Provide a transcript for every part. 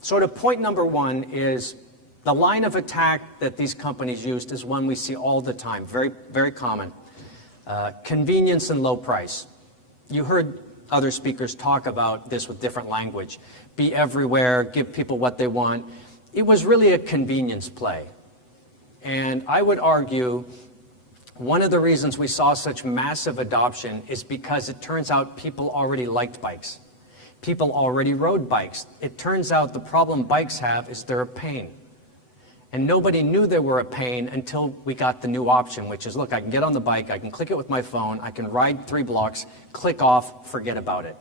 sort of point number one is the line of attack that these companies used is one we see all the time, very, very common. Convenience and low price. You heard other speakers talk about this with different language. Be everywhere, give people what they want. It was really a convenience play. And I would argue one of the reasons we saw such massive adoption is because it turns out people already liked bikes. People already rode bikes. It turns out the problem bikes have is they're a pain. And nobody knew they were a pain until we got the new option, which is, look, I can get on the bike, I can click it with my phone, I can ride 3 blocks, click off, forget about it.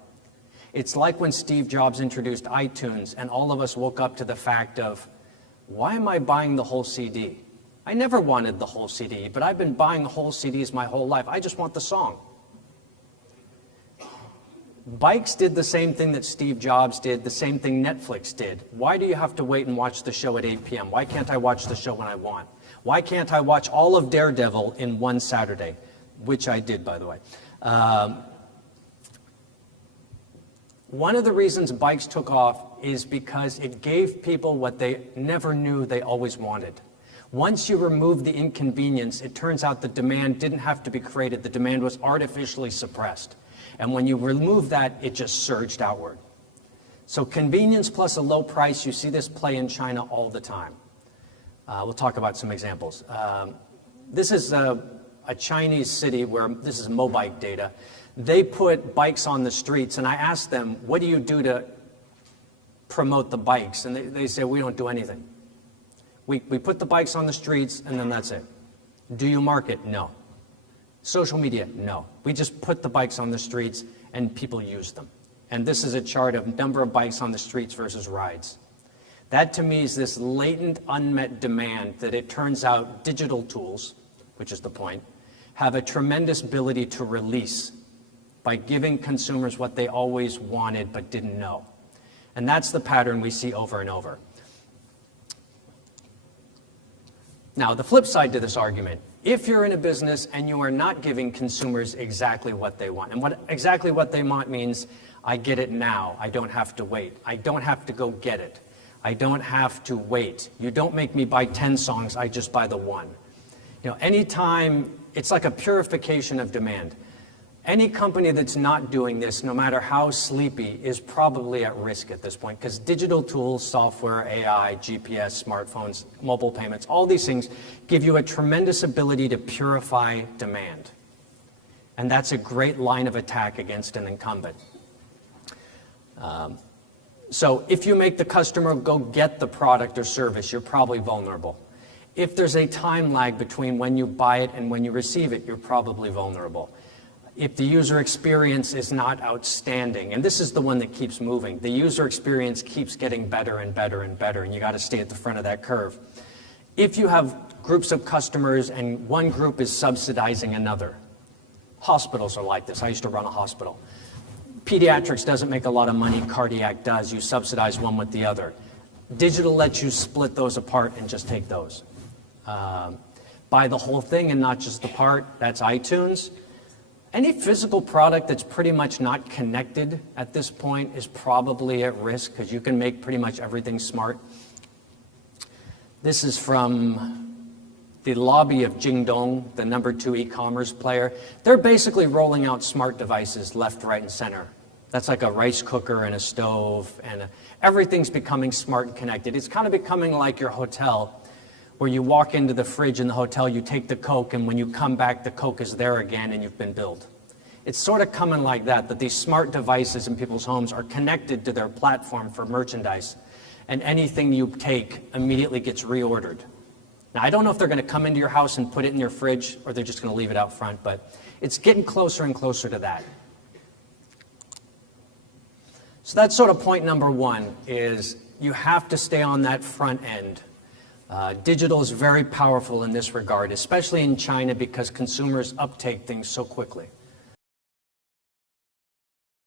It's like when Steve Jobs introduced iTunes and all of us woke up to the fact of, why am I buying the whole CD? I never wanted the whole CD, but I've been buying whole CDs my whole life. I just want the song. Bikes did the same thing that Steve Jobs did, the same thing Netflix did. Why do you have to wait and watch the show at 8 p.m.? Why can't I watch the show when I want? Why can't I watch all of Daredevil in one Saturday? Which I did, by the way. One of the reasons bikes took off is because it gave people what they never knew they always wanted. Once you remove the inconvenience, it turns out the demand didn't have to be created. The demand was artificially suppressed. And when you remove that, it just surged outward. So convenience plus a low price, you see this play in China all the time. We'll talk about some examples. This is a Chinese city where this is Mobike data. They put bikes on the streets, and I asked them, what do you do to promote the bikes? And they say, we don't do anything. We put the bikes on the streets, and then that's it. Do you market? No. Social media? No. We just put the bikes on the streets, and people use them. And this is a chart of number of bikes on the streets versus rides. That, to me, is this latent, unmet demand that it turns out digital tools, which is the point, have a tremendous ability to release by giving consumers what they always wanted but didn't know. And that's the pattern we see over and over. Now, the flip side to this argument, if you're in a business and you are not giving consumers exactly what they want, and exactly what they want means, I get it now, I don't have to wait, I don't have to go get it, I don't have to wait, you don't make me buy 10 songs, I just buy the one. You know, anytime, it's like a purification of demand. Any company that's not doing this, no matter how sleepy, is probably at risk at this point, because digital tools, software, AI, GPS, smartphones, mobile payments, all these things give you a tremendous ability to purify demand. And that's a great line of attack against an incumbent. So if you make the customer go get the product or service, you're probably vulnerable. If there's a time lag between when you buy it and when you receive it, you're probably vulnerable. If the user experience is not outstanding, and this is the one that keeps moving, the user experience keeps getting better and better and better, and you got to stay at the front of that curve. If you have groups of customers and one group is subsidizing another, hospitals are like this. I used to run a hospital. Pediatrics doesn't make a lot of money, cardiac does. You subsidize one with the other. Digital lets you split those apart and just take those. Buy the whole thing and not just the part, that's iTunes. Any physical product that's pretty much not connected at this point is probably at risk because you can make pretty much everything smart. This is from the lobby of Jingdong, the #2 e-commerce player. They're basically rolling out smart devices left, right, and center. That's like a rice cooker and a stove, and everything's becoming smart and connected. It's kind of becoming like your hotel, where you walk into the fridge in the hotel, you take the Coke, and when you come back, the Coke is there again and you've been billed. It's sort of coming like that these smart devices in people's homes are connected to their platform for merchandise, and anything you take immediately gets reordered. Now, I don't know if they're going to come into your house and put it in your fridge, or they're just going to leave it out front, but it's getting closer and closer to that. So that's sort of point number one, is you have to stay on that front end. Digital is very powerful in this regard, especially in China because consumers uptake things so quickly.